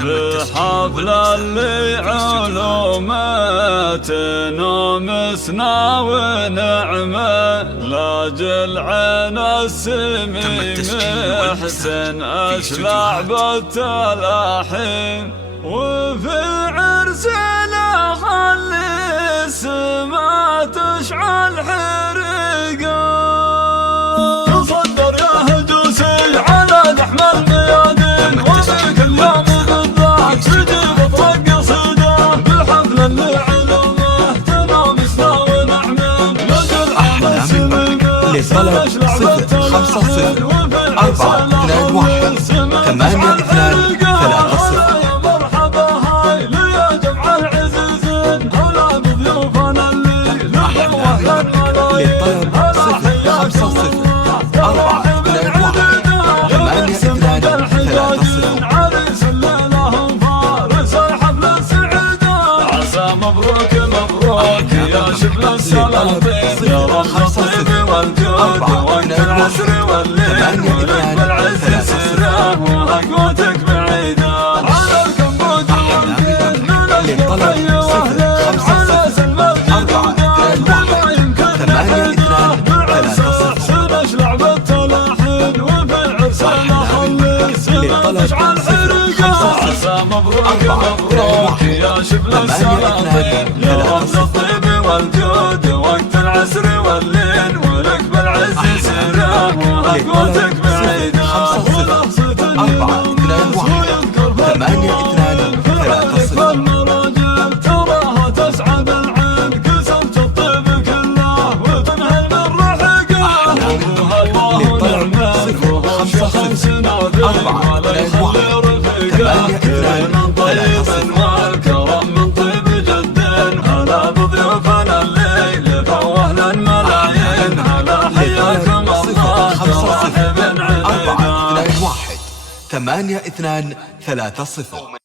بحفل اللي علومه تنومسنا ونعمه لاجل عين السمي محسن اشلع بالتلاحين وفي عرس له خلي السما تشعل حرقه تصدر يا هجوسي على لحم الميادين وبكل يوم بالضحك تجيب ترقص صداه بالحفل اللي علومه تنامسنا ونعمه لاجل عين السمي لطلب 0521823 مبروك مبروك يا شبل السلاطين يا رب الطيب والجود وانت العسر والليل ولك بالعز سيره وقوتك بعيده على الكبود والدين من الحي واهله على سلم الجود ما يمكن نحيده بالعز حسن اشلع بالتلاحين وفي العرس نخلي السما تشعل حرقه عسى مبروك مبروك يا شبل السلاطين يا رب الطيب والجود وقت العسر والليل ولك بالعز سيره وقوتك بعيده المراجل تراها تسعد العين قسمت الطيب كله وتنهل من رحقه الله ونعمه وهو 50 ذيك ولا يخلي رفيقه كريم طيب والكرم من طيب جدين هلا بضيوفنا الليل فوه للملايين هلا حياكم الله كراحب عيدنا 421 8230